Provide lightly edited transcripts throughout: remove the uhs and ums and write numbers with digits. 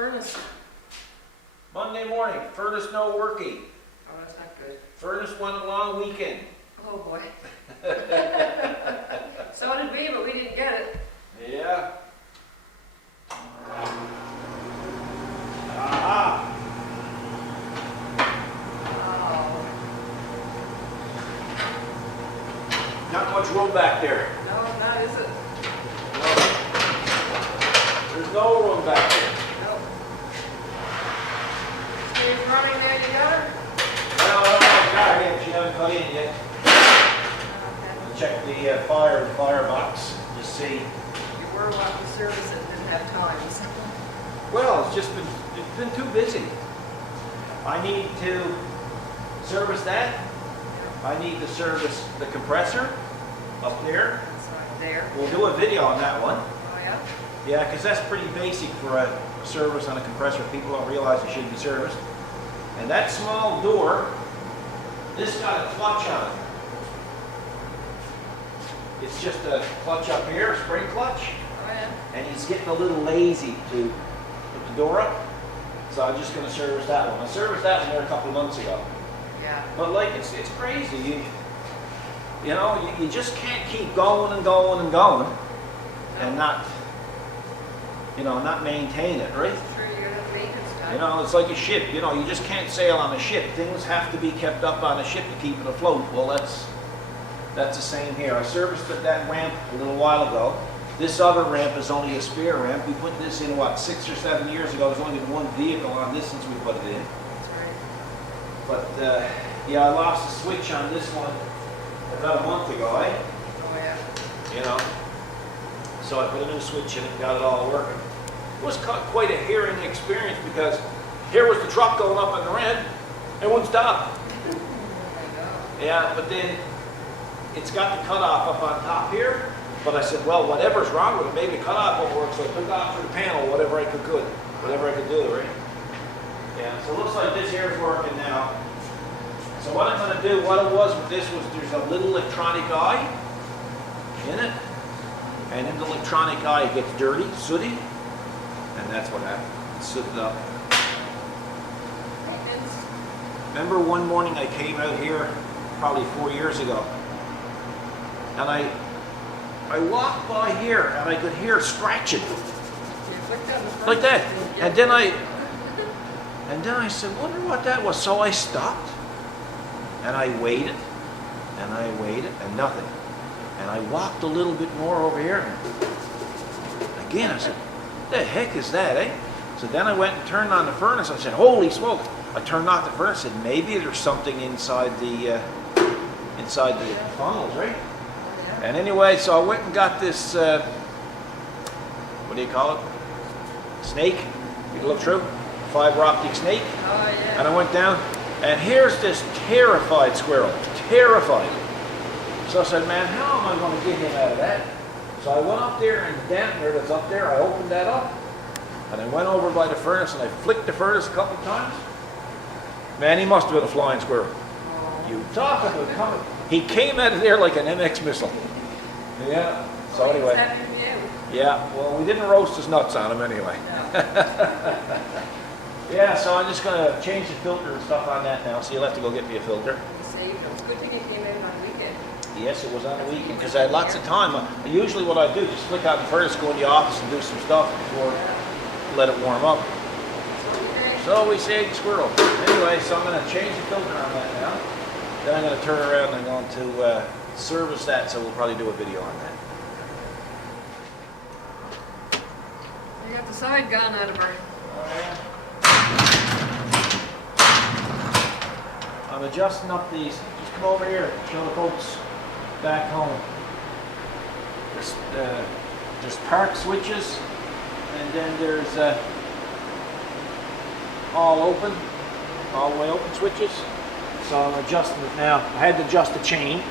furnace? Monday morning, furnace no working. Oh, that's not good. Furnace went a long weekend. Oh, boy. So did we, but we didn't get it. Yeah. Aha! Oh, Not much room back there. no, not is it? No. There's no room back there. No. She's running there, you got her? Well, I don't know the car yet. She hasn't cut in yet. Okay. I'll check the firebox. Just see. You were wanting to service it, didn't have time. Well, it's been too busy. I need to service that. I need to service the compressor up there. That's right there. We'll do a video on that one. Oh, yeah? Yeah, because that's pretty basic for a service on a compressor. People don't realize it should be serviced. And that small door, this got a clutch on it. It's just a clutch up here, a spring clutch. Oh, yeah? And he's getting a little lazy to put the door up. So I'm just going to service that one. I serviced that one there a couple of months ago. Yeah. But like, it's crazy. You know, you just can't keep going and going and going and not, you know, not maintain it, right? Sure, you're gonna have maintenance time. You know, it's like a ship. You know, you just can't sail on a ship. Things have to be kept up on a ship to keep it afloat. Well, that's the same here. I serviced that ramp a little while ago. This other ramp is only a spare ramp. We put this in, what, 6 or 7 years ago. There's only been one vehicle on this since we put it in. That's right. But, yeah, I lost the switch on this one about a month ago, eh? Oh, yeah. You know? So I put a new switch in it and got it all working. It was quite a hearing experience because here was the truck going up on the ramp. It wouldn't stop. I know. Yeah, but then it's got the cutoff up on top here. But I said, well, whatever's wrong with it, maybe the cutoff won't work. So I took off for the panel, whatever I could do, right? Yeah, so it looks like this here is working now. So what I'm going to do, what it was with this was there's a little electronic eye in it. And in the electronic eye it gets dirty, sooty. And that's what happened. It sooted up. Maintenance. Remember one morning I came out here probably 4 years ago. And I walked by here and I could hear scratching. You clicked on the front. Like that. Yeah. And then I said, wonder what that was. So I stopped and I waited and nothing. And I walked a little bit more over here. And again, I said, what the heck is that, eh? So then I went and turned on the furnace. I said, holy smoke. I turned off the furnace and said, maybe there's something inside the funnels, right? And anyway, so I went and got this, what do you call it? Snake. You can look through. Fiber optic snake. Oh, yeah. And I went down, and here's this terrified squirrel. Terrified. So I said, man, how am I going to get him out of that? So I went up there, and the dampener that's up there, I opened that up. And I went over by the furnace, and I flicked the furnace a couple of times. Man, he must have been a flying squirrel. Oh. You talk about coming. He came out of there like an MX missile. Yeah. So Well, he was anyway. happy for you. Yeah. Well, we didn't roast his nuts on him anyway. No. Yeah. So I'm just gonna change the filter and stuff on that now. So you'll have to go get me a filter. You saved him. It's a good thing it came in on the weekend. Yes, it was on the weekend because I had lots of time. Usually, what I do is just flick out the furnace, go in the office, and do some stuff before let it warm up. So we saved the squirrel. Anyway, so I'm gonna change the filter on that now. Then I'm gonna turn around and I'm going to service that. So we'll probably do a video on that. You got the side gun out of her. I'm adjusting up these. Just come over here, show the folks back home. There's park switches, and then there's all the way open switches. So I'm adjusting it now. I had to adjust the chain.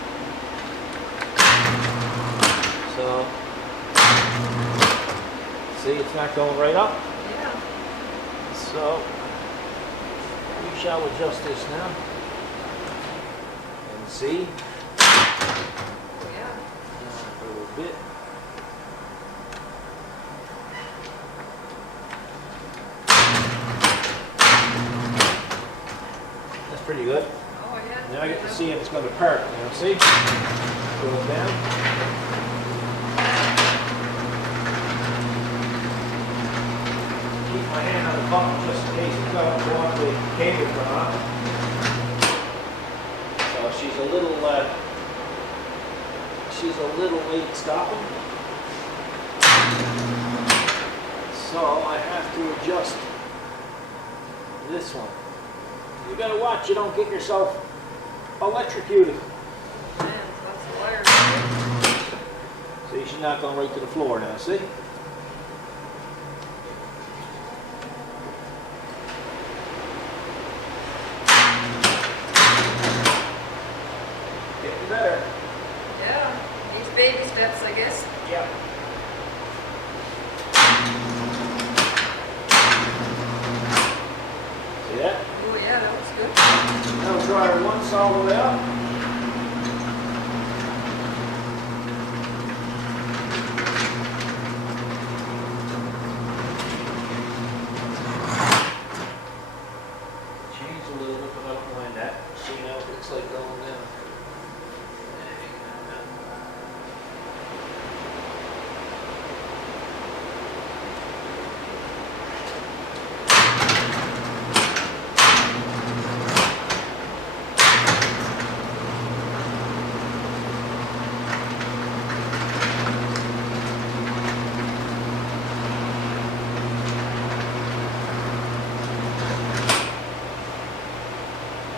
So, see, it's not going right up. Yeah. So, we shall adjust this now. And see, Yeah. a little bit. pretty good. Oh, yeah. Now I get to see if it's going to park. You know, see? Pull it down. Keep my hand on the button just in case it's going to go off the cable or not. So she's a little late stopping. So I have to adjust this one. You gotta watch you don't get yourself electrocuted. Man, lots of wires. See, she's not going right to the floor now, see? Getting better. Yeah, these baby steps, I guess. Yep. See that? Oh, yeah, that looks good. Now try her once all the way up. Change a little bit, but I don't mind that. See now it looks like going down.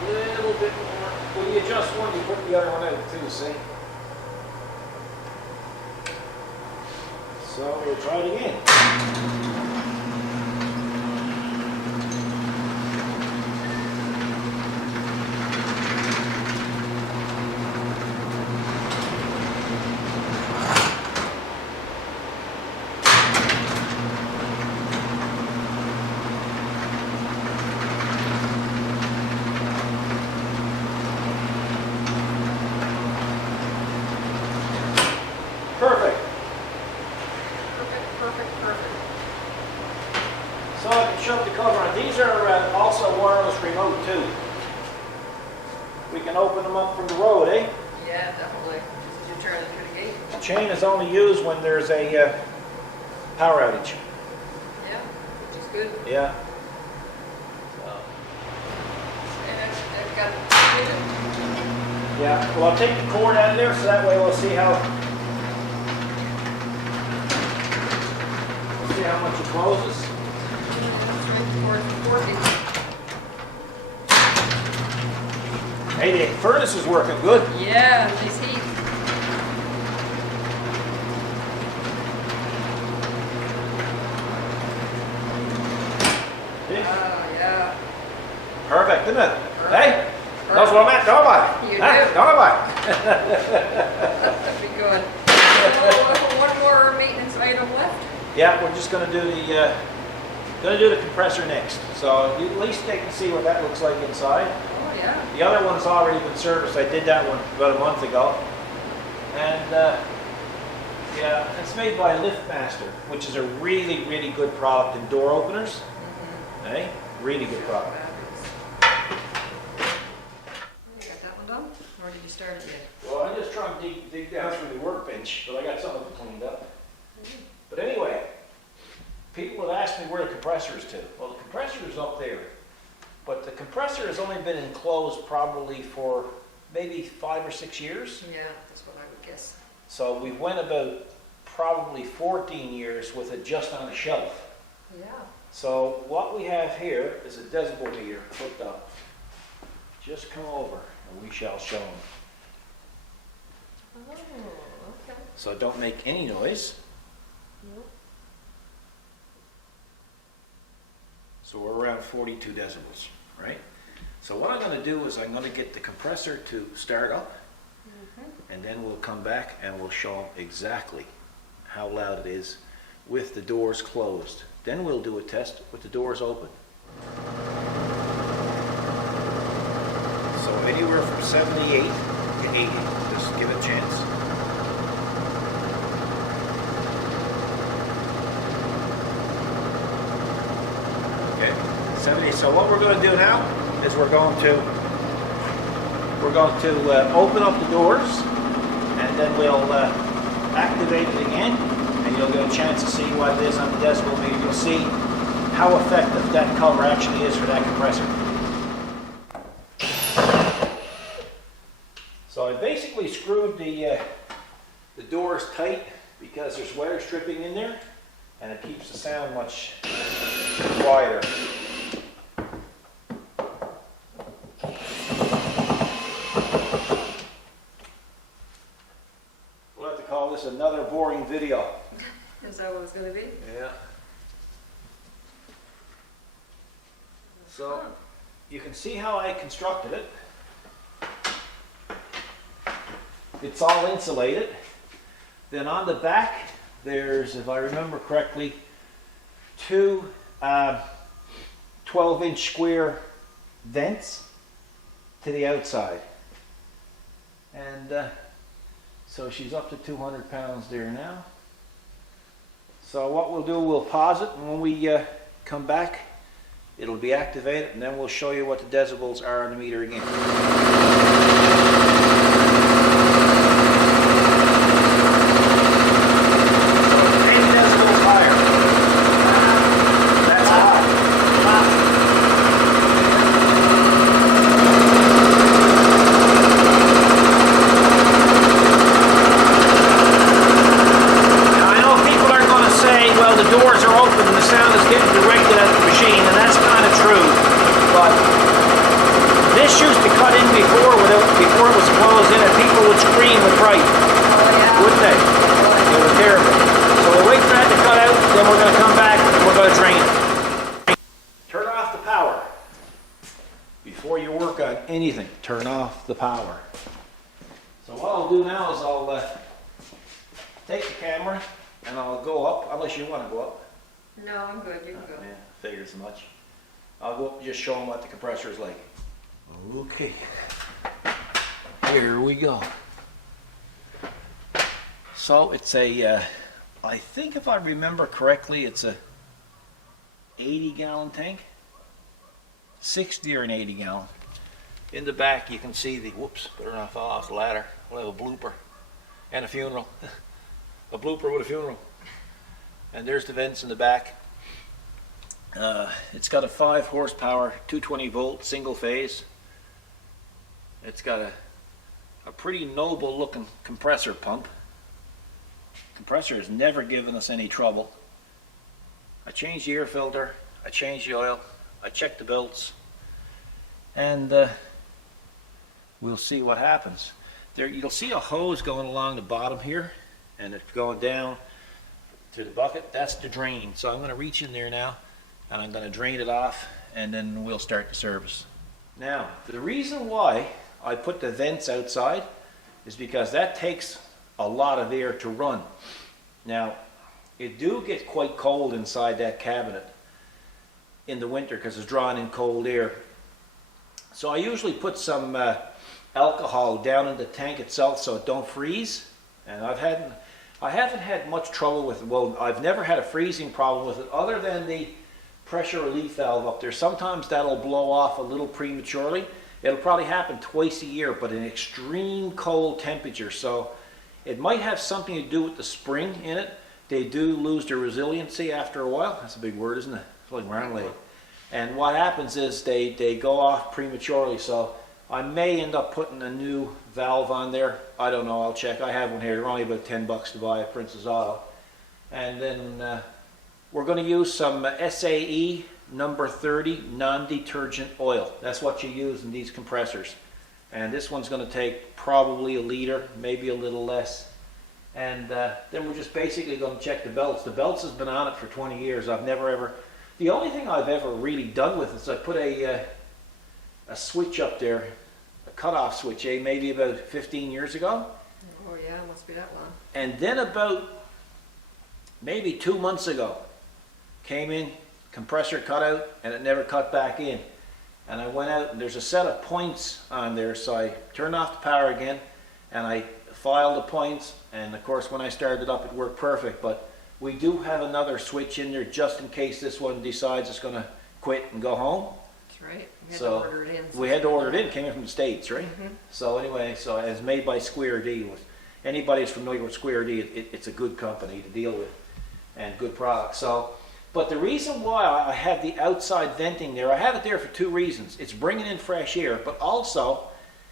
A little bit more. When you adjust one, you put the other one out too, see? So we'll try it again. Perfect. Perfect. So I can shove the cover on. These are also wireless remote too. We can open them up from the road, eh? Yeah, definitely. Just as you turn through the gate. The chain is only used when there's a power outage. Yeah, which is good. Yeah. And I've got it. Yeah. Well, I'll take the cord out of there so that way we'll see how much it closes. Hey, the furnace is working good. Yeah, nice heat. See? Yeah. Perfect, isn't it? Perfect. Hey, that's what I'm at, don't I? You Huh? do. Don't I? That'd be good. So, one more maintenance item left. Yeah, we're just going to do the compressor next. So at least they can see what that looks like inside. Oh, yeah. The other one's already been serviced. I did that one about a month ago. And yeah, it's made by LiftMaster, which is a really, really good product in door openers. Hey, really good product. You got that one done? Or did you start it yet? Well, I just trying to dig down through the workbench, but I got some of it cleaned up. But anyway, people have asked me where the compressor is to. Well, the compressor is up there. But the compressor has only been enclosed probably for maybe 5 or 6 years. Yeah, that's what I would guess. So we went about probably 14 years with it just on a shelf. Yeah. So what we have here is a decibel meter hooked up. Just come over and we shall show them. Oh, okay. So don't make any noise. Nope. So we're around 42 decibels, right? So what I'm going to do is I'm going to get the compressor to start up, and then we'll come back and we'll show them exactly how loud it is with the doors closed. Then we'll do a test with the doors open. So anywhere from 78 to 80, just give it a chance. Okay, 70. So what we're going to do now is we're going to we're going to open up the doors, and then we'll activate it again, and you'll get a chance to see what it is on the decibel meter. You'll see how effective that cover actually is for that compressor. So I basically screwed the doors tight because there's wire stripping in there, and it keeps the sound much quieter. We'll have to call this another boring video. Is that what it's going to be? Yeah. So you can see how I constructed it. It's all insulated. Then on the back, there's, if I remember correctly, two 12-inch square vents to the outside. And so she's up to 200 pounds there now. So what we'll do, we'll pause it, and when we come back, it'll be activated, and then we'll show you what the decibels are on the meter again. Before you work on anything, turn off the power. So what I'll do now is I'll take the camera and I'll go up, unless you want to go up. No, I'm good. You can go. Yeah, figured as much. I'll go up and just show them what the compressor is like. Okay, here we go. So it's a, I think if I remember correctly, it's a 80-gallon tank. 60 or an 80 gallon. In the back you can see the, whoops, better not fall off the ladder. We'll have a blooper and a funeral. A blooper with a funeral. And there's the vents in the back. It's got a 5 horsepower, 220 volt, single phase. It's got a pretty noble looking compressor pump. Compressor has never given us any trouble. I changed the air filter, I changed the oil, I checked the belts, and we'll see what happens. There, you'll see a hose going along the bottom here, and it's going down to the bucket. That's the drain. So I'm going to reach in there now, and I'm going to drain it off, and then we'll start the service. Now, the reason why I put the vents outside is because that takes a lot of air to run. Now, it do get quite cold inside that cabinet in the winter because it's drawing in cold air. So I usually put some alcohol down in the tank itself so it don't freeze. And I haven't had much trouble with it. Well, I've never had a freezing problem with it other than the pressure relief valve up there. Sometimes that'll blow off a little prematurely. It'll probably happen twice a year, but in extreme cold temperature. So it might have something to do with the spring in it. They do lose their resiliency after a while. That's a big word, isn't it? It's like marmalade. And what happens is they go off prematurely. So I may end up putting a new valve on there. I don't know, I'll check. I have one here. They're only about 10 bucks to buy at Princess Auto. And then we're going to use some SAE number 30 non-detergent oil. That's what you use in these compressors. And this one's going to take probably a liter, maybe a little less. And then we're just basically going to check the belts. The belts has been on it for 20 years. I've never ever, the only thing I've ever really done with it is I put a switch up there, a cutoff switch, maybe about 15 years ago. Oh yeah, it must be that long. And then about maybe 2 months ago, came in, compressor cut out, and it never cut back in. And I went out, and there's a set of points on there, so I turned off the power again, and I filed the points, and of course when I started it up it worked perfect. But we do have another switch in there just in case this one decides it's going to quit and go home. That's right. We had So, to order it in. we had to order it in, it came in from the States, right? Mhm. So anyway, so it's made by Square D. Anybody who's familiar with Square D, it's a good company to deal with and good product. So, but the reason why I have the outside venting there, I have it there for two reasons. It's bringing in fresh air, but also,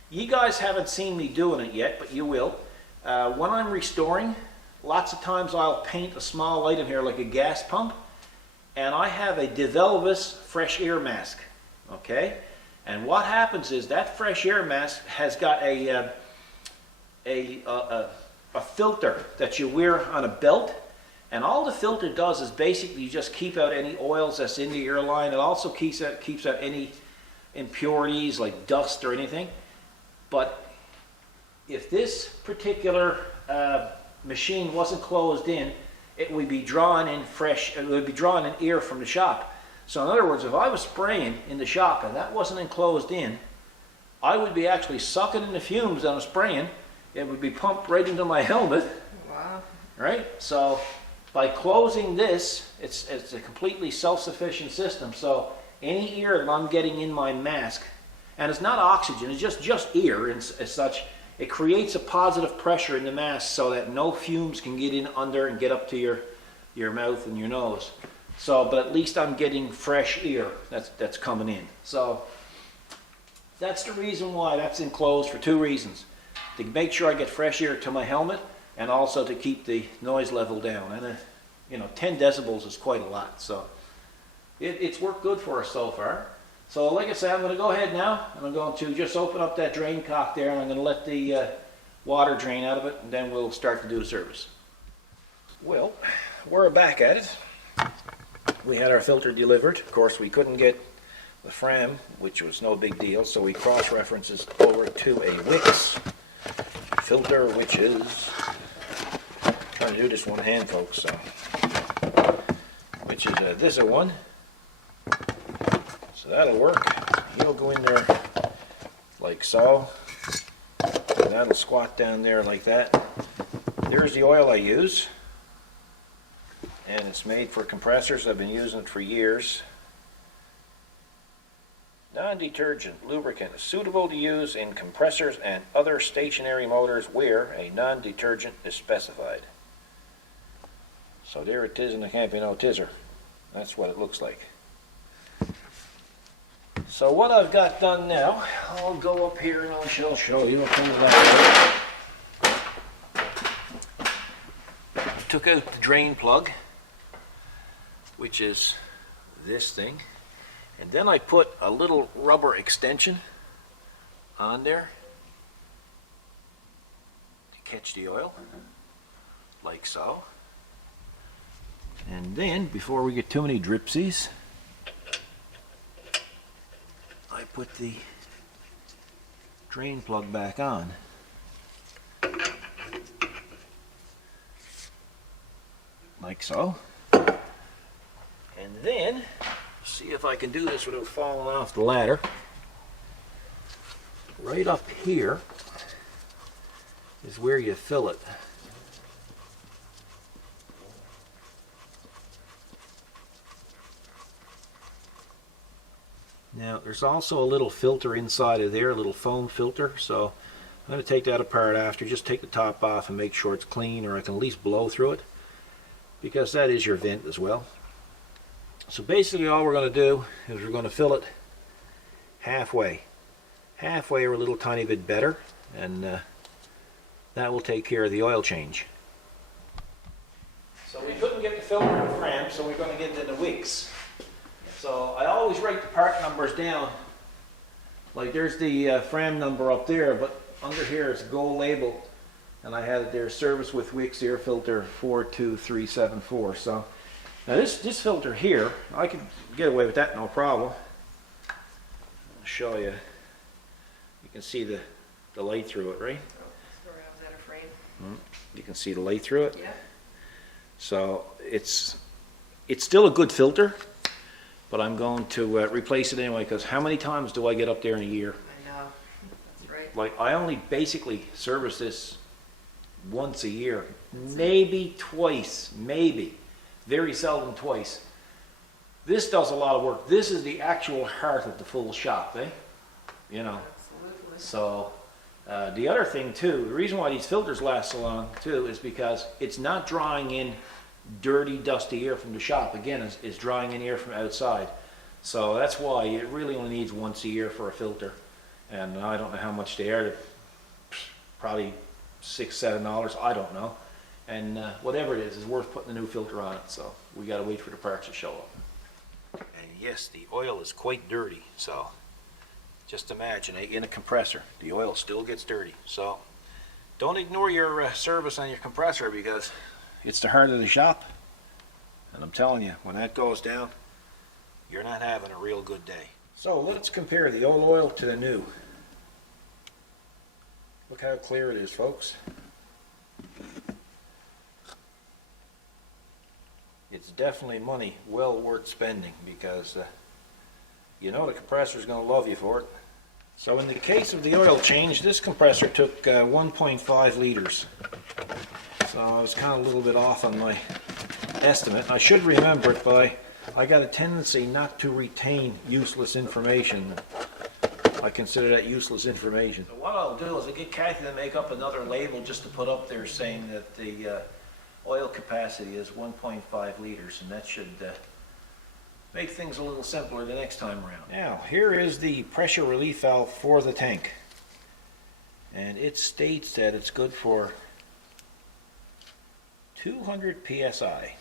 you guys haven't seen me doing it yet, but you will. When I'm restoring, lots of times I'll paint a small item here like a gas pump, and I have a DeVelvis fresh air mask, okay? And what happens is that fresh air mask has got a filter that you wear on a belt, and all the filter does is basically you just keep out any oils that's in the airline. It also keeps out any impurities like dust or anything. But if this particular machine wasn't closed in, it would be drawing in air from the shop. So in other words, if I was spraying in the shop and that wasn't enclosed in, I would be actually sucking in the fumes that I'm spraying. It would be pumped right into my helmet. Wow. Right? So by closing this, it's a completely self-sufficient system. So any air that I'm getting in my mask, and it's not oxygen, it's just air and as such, it creates a positive pressure in the mask so that no fumes can get in under and get up to your mouth and your nose. So, but at least I'm getting fresh air that's coming in. So that's the reason why that's enclosed, for two reasons. To make sure I get fresh air to my helmet, and also to keep the noise level down. And 10 decibels is quite a lot. So it's worked good for us so far. So like I said, I'm going to go ahead now, and I'm going to just open up that drain cock there, and I'm going to let the water drain out of it, and then we'll start to do the service. Well, we're back at it. We had our filter delivered. Of course, we couldn't get the Fram, which was no big deal, so we cross-references over to a Wix filter, which is, I'm trying to do this one hand, folks, so, which is this one. So that'll work. You'll go in there like so, and that'll squat down there like that. There's the oil I use, and it's made for compressors. I've been using it for years. Non-detergent lubricant is suitable to use in compressors and other stationary motors where a non-detergent is specified. So there it is, and there can't be no tizzer. That's what it looks like. So what I've got done now, I'll go up here and I'll show you. Took out the drain plug, which is this thing. And then I put a little rubber extension on there to catch the oil, like so. And then, before we get too many dripsies, I put the drain plug back on. Like so. And then, see if I can do this without falling off the ladder. Right up here is where you fill it. Now there's also a little filter inside of there, a little foam filter, so I'm going to take that apart after. Just take the top off and make sure it's clean, or I can at least blow through it, because that is your vent as well. So basically all we're going to do is we're going to fill it halfway or a little tiny bit better, and that will take care of the oil change. So we couldn't get the filter in the Fram, so we're going to get it in the Wix. So I always write the part numbers down. Like there's the Fram number up there, but under here it's a gold label, and I had it there, service with Wix air filter 42374. So now this filter here, I could get away with that no problem. I'll show you. You can see the light through it, right? Oh, was that a frame? You can see the light through it. Yeah. So it's still a good filter, but I'm going to replace it anyway, because how many times do I get up there in a year? I know. That's right. Like, I only basically service this once a year, maybe twice, maybe. Very seldom twice. This does a lot of work. This is the actual heart of the full shop, eh? You know. Absolutely. So the other thing too, the reason why these filters last so long too is because it's not drawing in dirty, dusty air from the shop. Again, it's drawing in air from outside. So that's why it really only needs once a year for a filter. And I don't know how much they are, probably $6, $7, I don't know. And whatever it is worth putting a new filter on it. So we gotta wait for the parts to show up. And yes, the oil is quite dirty, so just imagine in a compressor, the oil still gets dirty. So don't ignore your service on your compressor, because it's the heart of the shop. And I'm telling you, when that goes down, you're not having a real good day. So let's compare the old oil to the new. Look how clear it is, folks. It's definitely money well worth spending, because you know the compressor is going to love you for it. So in the case of the oil change, this compressor took 1.5 liters. So I was kind of a little bit off on my estimate. I should remember it, but I got a tendency not to retain useless information. I consider that useless information. So what I'll do is I'll get Kathy to make up another label just to put up there saying that the oil capacity is 1.5 liters, and that should make things a little simpler the next time around. Now, here is the pressure relief valve for the tank. And it states that it's good for 200 psi.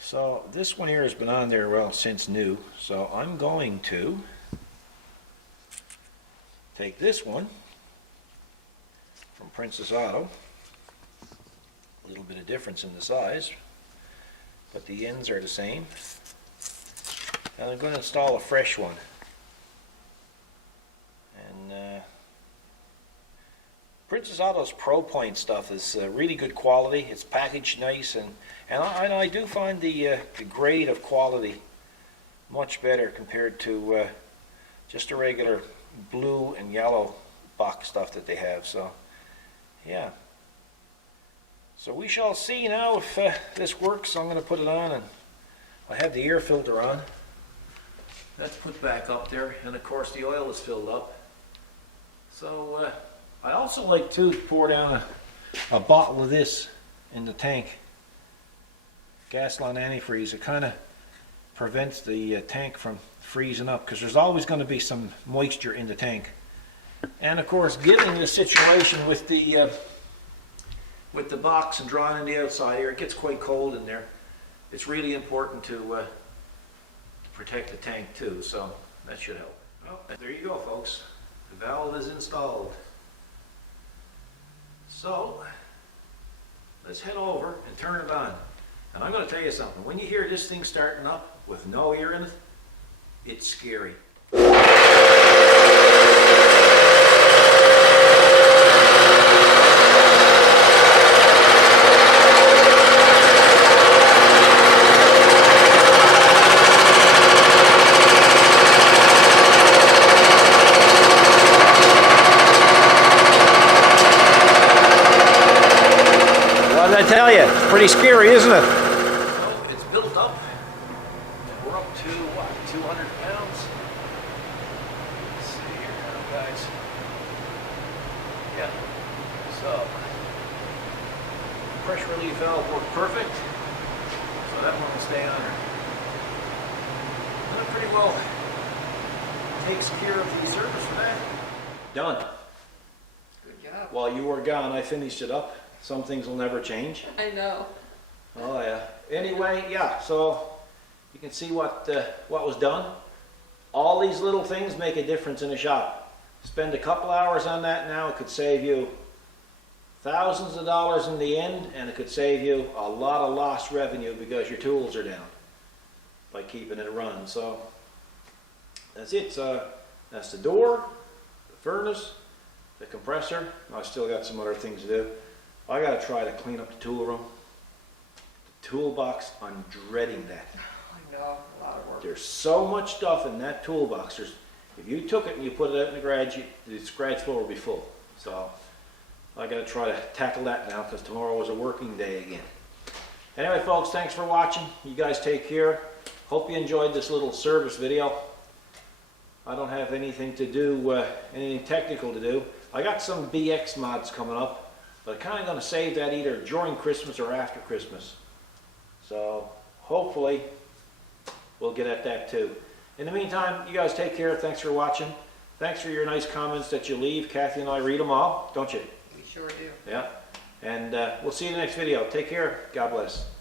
So this one here has been on there, well, since new. So I'm going to take this one from Princess Auto. A little bit of difference in the size, but the ends are the same. And I'm going to install a fresh one. And Princess Auto's Pro Point stuff is really good quality. It's packaged nice, and I do find the grade of quality much better compared to just a regular blue and yellow box stuff that they have. So yeah. So we shall see now if this works. I'm going to put it on, and I have the air filter on. That's put back up there, and of course the oil is filled up. So I also like to pour down a bottle of this in the tank. Gasoline antifreeze. It kind of prevents the tank from freezing up, because there's always going to be some moisture in the tank. And of course, given the situation with the box and drawing in the outside air, it gets quite cold in there. It's really important to protect the tank too, so that should help. Well, there you go, folks. The valve is installed. So let's head over and turn it on. And I'm going to tell you something. When you hear this thing starting up with no air in it, it's scary. I tell you, it's pretty scary, isn't it? So it's built up, and we're up to what, 200 pounds? Let's see here now, guys. Yeah. So pressure relief valve worked perfect, so that one will stay on there. And it pretty well takes care of the service for that. Done. Good job. While you were gone, I finished it up. Some things will never change. I know. Oh yeah. Anyway, yeah, so you can see what was done. All these little things make a difference in a shop. Spend a couple hours on that now, it could save you thousands of dollars in the end, and it could save you a lot of lost revenue because your tools are down by keeping it running. So that's it. That's the door, the furnace, the compressor. I still got some other things to do. I got to try to clean up the tool room. The toolbox, I'm dreading that. I know, a lot of work. There's so much stuff in that toolbox. If you took it and you put it out in the garage, the scratch floor will be full. So I got to try to tackle that now, because tomorrow is a working day again. Anyway, folks, thanks for watching. You guys take care. Hope you enjoyed this little service video. I don't have anything to do, anything technical to do. I got some BX mods coming up, but I'm kind of going to save that either during Christmas or after Christmas. So hopefully we'll get at that too. In the meantime, you guys take care. Thanks for watching. Thanks for your nice comments that you leave. Kathy and I read them all, don't you? We sure do. Yeah. And we'll see you in the next video. Take care. God bless.